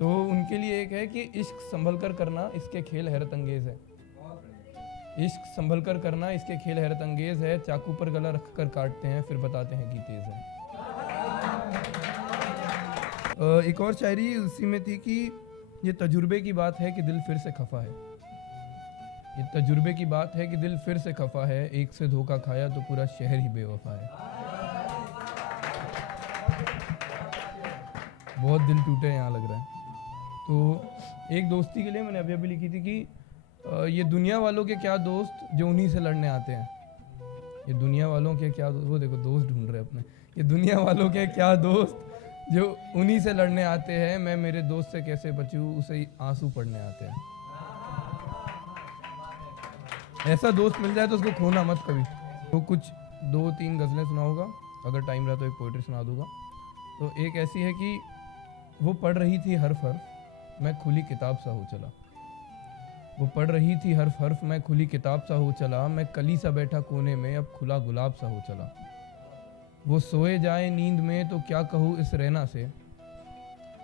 तो उनके लिए एक है कि इश्क संभल कर करना इसके खेल हैरत अंगेज है। इश्क संभल कर करना इसके खेल हैरत अंगेज है, चाकू पर गला रख कर काटते हैं फिर बताते हैं कि तेज है। एक और शायरी उसी में थी कि ये तजुर्बे की बात है कि दिल फिर से खफा है। ये तजुर्बे की बात है कि दिल फिर से खफा है, एक से धोखा खाया तो पूरा शहर ही बेवफा है। बहुत दिल टूटे यहाँ लग रहा है। तो एक दोस्ती के लिए मैंने अभी अभी लिखी थी कि ये दुनिया वालों के क्या दोस्त जो उन्हीं से लड़ने आते हैं। ये दुनिया वालों के क्या वो देखो दोस्त ढूंढ रहे अपने। ये दुनिया वालों के क्या दोस्त जो उन्हीं से लड़ने आते हैं, मैं मेरे दोस्त से कैसे बचूं उसे आंसू पड़ने आते हैं। ऐसा दोस्त मिल जाए तो उसको खोना मत कभी। तो कुछ 2-3 गज़लें सुना होगा, अगर टाइम रहा तो एक पोइट्री सुना दूंगा। तो एक ऐसी है कि वो पढ़ रही थी हर्फ हर्फ, मैं खुली किताब सा हो चला। वो पढ़ रही थी हर्फ हर्फ, मैं खुली किताब सा हो चला। मैं कली सा बैठा कोने में, अब खुला गुलाब सा हो चला। वो सोए जाए नींद में तो क्या कहूँ इस रैना से।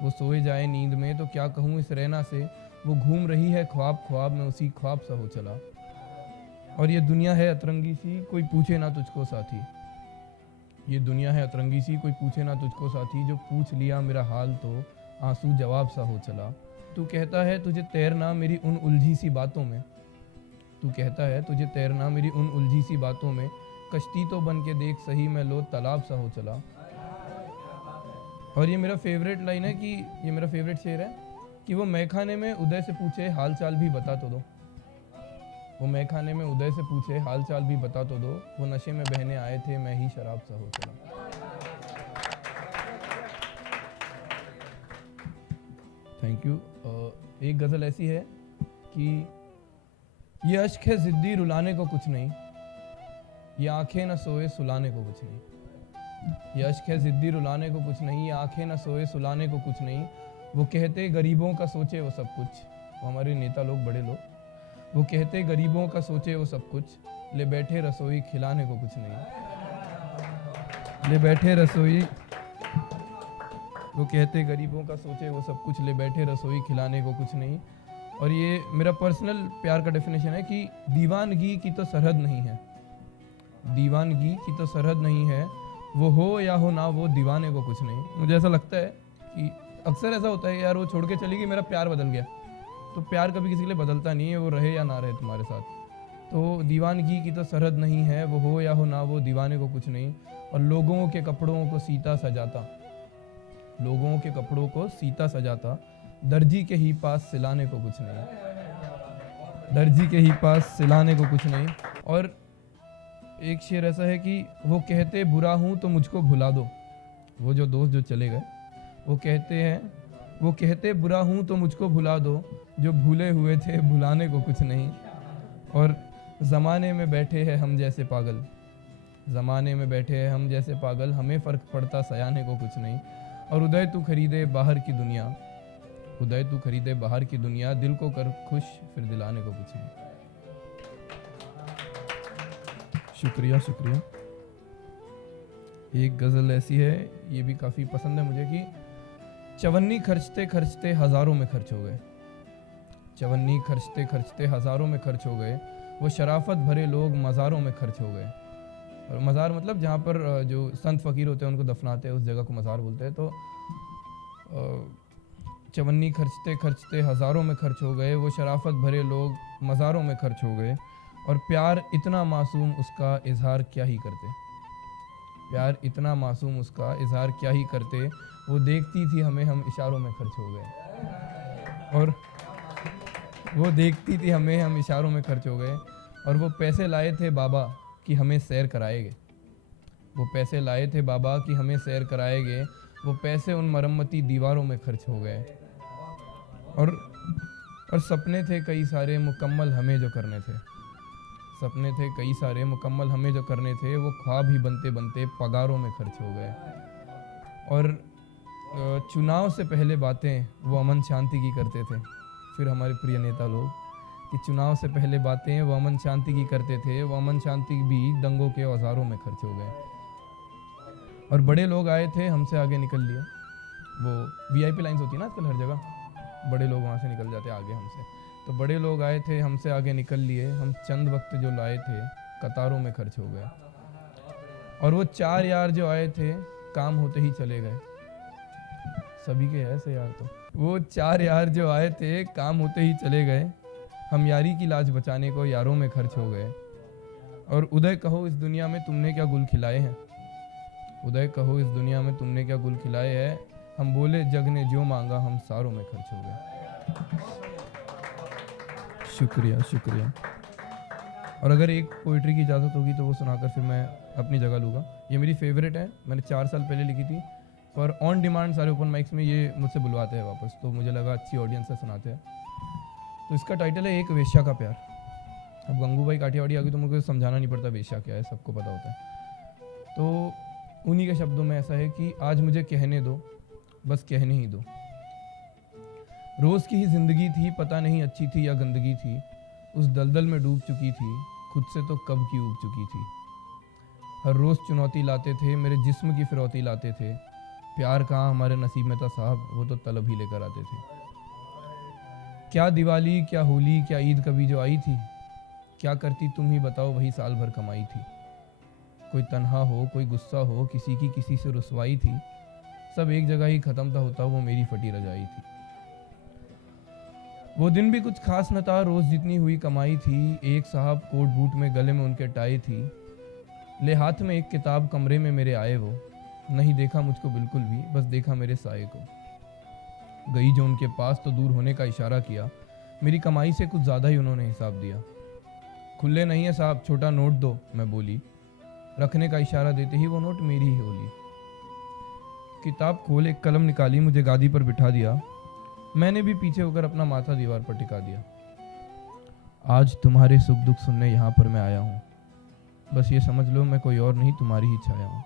वो सोए जाए नींद में तो क्या कहूँ इस रैना से। वो घूम रही है ख्वाब ख्वाब, मैं उसी ख्वाब सा हो चला। और ये दुनिया है अतरंगी सी, कोई पूछे ना तुझको साथी। ये दुनिया है अतरंगी सी, कोई पूछे ना तुझको साथी। जो पूछ लिया मेरा हाल तो आंसू जवाब सा हो चला। तू कहता है तुझे तैरना मेरी उन उलझी सी बातों में। तू कहता है तुझे तैरना मेरी उन उलझी सी बातों में। कश्ती तो बन के देख सही, मैं लो तालाब सा हो चला। और ये मेरा फेवरेट लाइन है कि ये मेरा फेवरेट शेर है कि वो मैखाने में उदय से पूछे हाल चाल भी बता तो दो। वो मैखाने में उदय से पूछे हाल चाल भी बता तो दो। वो नशे में बहने आए थे, मैं ही शराब सा हो चला। Thank you. एक गज़ल ऐसी है कि ये अश्क है ज़िद्दी रुलाने को कुछ नहीं, ये आंखें न सोए सुलाने को कुछ नहीं। ये अश्क है ज़िद्दी रुलाने को कुछ नहीं, ये आंखें न सोए सुलाने को कुछ नहीं। वो कहते गरीबों का सोचे वो सब कुछ। वो हमारे नेता लोग, बड़े लोग, वो कहते गरीबों का सोचे वो सब कुछ। ले बैठे रसोई खिलाने को कुछ नहीं। ले बैठे रसोई, वो कहते गरीबों का सोचे वो सब कुछ। ले बैठे रसोई खिलाने को कुछ नहीं। और ये मेरा पर्सनल प्यार का डेफिनेशन है कि दीवानगी की तो सरहद नहीं है। दीवानगी की तो सरहद नहीं है, वो हो या हो ना वो दीवाने को कुछ नहीं। मुझे ऐसा लगता है कि अक्सर ऐसा होता है यार, वो छोड़ के चली गई, मेरा प्यार बदल गया। तो प्यार कभी किसी के लिए बदलता नहीं है, वो रहे या ना रहे तुम्हारे साथ। तो दीवानगी की तो सरहद नहीं है, वो हो या हो ना वो दीवाने को कुछ नहीं। और लोगों के कपड़ों को सीता सजाता, लोगों के कपड़ों को सीता सजाता, दर्जी के ही पास सिलाने को कुछ नहीं। दर्जी के ही पास सिलाने को कुछ नहीं। और एक शेर ऐसा है कि वो कहते बुरा हूँ तो मुझको भुला दो। वो जो दोस्त जो चले गए, वो कहते हैं, वो कहते बुरा हूँ तो मुझको भुला दो। जो भूले हुए थे भुलाने को कुछ नहीं। और ज़माने में बैठे हैं हम जैसे पागल, ज़माने में बैठे हैं हम जैसे पागल, हमें फ़र्क पड़ता सयाने को कुछ नहीं। और उदय तू खरीदे बाहर की दुनिया, उदय तू खरीदे बाहर की दुनिया, दिल को कर खुश फिर दिलाने को कुछ नहीं। शुक्रिया शुक्रिया। एक गज़ल ऐसी है, ये भी काफ़ी पसंद है मुझे कि चवन्नी खर्चते खर्चते हज़ारों में खर्च हो गए। चवन्नी खर्चते खर्चते हज़ारों में खर्च हो गए। वो शराफत भरे लोग मज़ारों में खर्च हो गए। और मज़ार मतलब जहाँ पर जो संत फ़कीर होते हैं उनको दफनाते हैं, उस जगह को मज़ार बोलते हैं। तो चवन्नी खर्चते खर्चते हज़ारों में खर्च हो गए। वो शराफत भरे लोग मज़ारों में खर्च हो गए। और प्यार इतना मासूम उसका इजहार क्या ही करते। प्यार इतना मासूम उसका इजहार क्या ही करते। वो देखती थी हमें, हम इशारों में खर्च हो गए। और वो देखती थी हमें, हम इशारों में खर्च हो गए। और वो पैसे लाए थे बाबा कि हमें सैर कराएंगे। वो पैसे लाए थे बाबा कि हमें सैर कराएंगे। वो पैसे उन मरम्मती दीवारों में खर्च हो गए। और सपने थे कई सारे मुकम्मल हमें जो करने थे। सपने थे कई सारे मुकम्मल हमें जो करने थे। वो ख्वाब ही बनते बनते पगारों में खर्च हो गए। और चुनाव से पहले बातें वो अमन शांति की करते थे। फिर हमारे प्रिय नेता लोग कि चुनाव से पहले बातें वो अमन शांति की करते थे। वो अमन शांति भी दंगों के औजारों में खर्च हो गए। और बड़े लोग आए थे हमसे आगे निकल लिए। वो वीआईपी लाइन्स होती है ना आजकल हर जगह, बड़े लोग वहाँ से निकल जाते आगे हमसे। तो बड़े लोग आए थे, हमसे आगे निकल लिए, हम चंद वक्त जो लाए थे कतारों में खर्च हो गए। और वो 4 यार जो आए थे काम होते ही चले गए। सभी के ऐसे यार, तो वो 4 यार जो आए थे काम होते ही चले गए। हम यारी की लाज बचाने को यारों में खर्च हो गए। और उदय कहो इस दुनिया में तुमने क्या गुल खिलाए हैं, उदय कहो इस दुनिया में तुमने क्या गुल खिलाए हैं। हम बोले जग ने जो मांगा हम सारों में खर्च हो गए। शुक्रिया शुक्रिया। और अगर एक पोइट्री की इजाज़त होगी तो वो सुनाकर फिर मैं अपनी जगह लूँगा। ये मेरी फेवरेट है, मैंने 4 साल पहले लिखी थी, पर ऑन डिमांड सारे ओपन माइक्स में ये मुझसे बुलवाते हैं वापस, तो मुझे लगा अच्छी ऑडियंस से सुनाते हैं। तो इसका टाइटल है एक वेश्या का प्यार। अब गंगूबाई काठियावाड़ी आ गई तो मुझे समझाना नहीं पड़ता वेश्या क्या है, सबको पता होता है। तो उन्हीं के शब्दों में ऐसा है कि आज मुझे कहने दो, बस कहने ही दो। रोज़ की ही जिंदगी थी, पता नहीं अच्छी थी या गंदगी थी। उस दलदल में डूब चुकी थी, खुद से तो कब की उब चुकी थी। हर रोज़ चुनौती लाते थे, मेरे जिस्म की फिरौती लाते थे। प्यार कहाँ हमारे नसीब में था साहब, वो तो तलब ही लेकर आते थे। क्या दिवाली, क्या होली, क्या ईद कभी जो आई थी। क्या करती तुम ही बताओ, वही साल भर कमाई थी। कोई तन्हा हो, कोई गुस्सा हो, किसी की किसी से रुसवाई थी। सब एक जगह ही ख़त्म था होता, वो मेरी फटी रजाई थी। वो दिन भी कुछ खास न था, रोज़ जितनी हुई कमाई थी। एक साहब कोट बूट में, गले में उनके टाई थी। ले हाथ में एक किताब, कमरे में मेरे आए वो। नहीं देखा मुझको बिल्कुल भी, बस देखा मेरे साये को। गई जो उनके पास तो दूर होने का इशारा किया। मेरी कमाई से कुछ ज़्यादा ही उन्होंने हिसाब दिया। खुले नहीं है साहब, छोटा नोट दो, मैं बोली। रखने का इशारा देते ही वो नोट मेरी ही होली। किताब खोल, एक कलम निकाली, मुझे गादी पर बिठा दिया। मैंने भी पीछे होकर अपना माथा दीवार पर टिका दिया। आज तुम्हारे सुख दुख सुनने यहाँ पर मैं आया हूँ। बस ये समझ लो मैं कोई और नहीं, तुम्हारी ही छाया हूँ।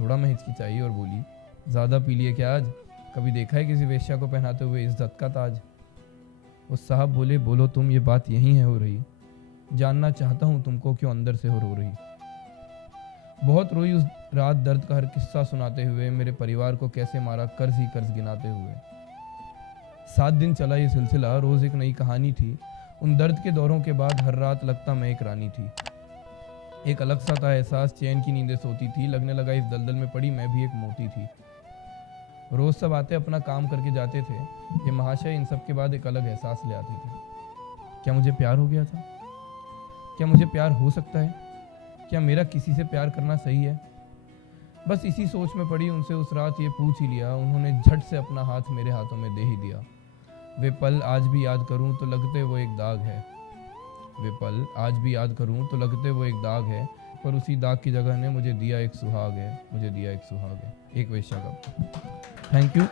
थोड़ा मैं हिचकिचाई और बोली, ज़्यादा पी लिए क्या आज? कभी देखा है किसी वेश्या को पहनाते हुए इज्जत का ताज? उस साहब बोले, बोलो तुम, ये बात यहीं है हो रही। जानना चाहता हूँ तुमको क्यों अंदर से हो रो रही। बहुत रोई उस रात दर्द का हर किस्सा सुनाते हुए। मेरे परिवार को कैसे मारा कर्ज ही कर्ज गिनाते हुए। 7 दिन चला ये सिलसिला, रोज़ एक नई कहानी थी। उन दर्द के दौरों के बाद हर रात लगता मैं एक रानी थी। एक अलग सा था एहसास, चैन की नींदें सोती थी। लगने लगा इस दलदल में पड़ी मैं भी एक मोती थी। रोज़ सब आते अपना काम करके जाते थे। ये महाशय इन सब के बाद एक अलग एहसास ले आते थे। क्या मुझे प्यार हो गया था? क्या मुझे प्यार हो सकता है? क्या मेरा किसी से प्यार करना सही है? बस इसी सोच में पड़ी उनसे उस रात ये पूछ ही लिया। उन्होंने झट से अपना हाथ मेरे हाथों में दे ही दिया। वे पल आज भी याद करूं तो लगते वो एक दाग है। वे पल आज भी याद करूं तो लगते वो एक दाग है। पर उसी दाग की जगह ने मुझे दिया एक सुहाग है, मुझे दिया एक सुहाग है। एक वेश्या का। Thank you.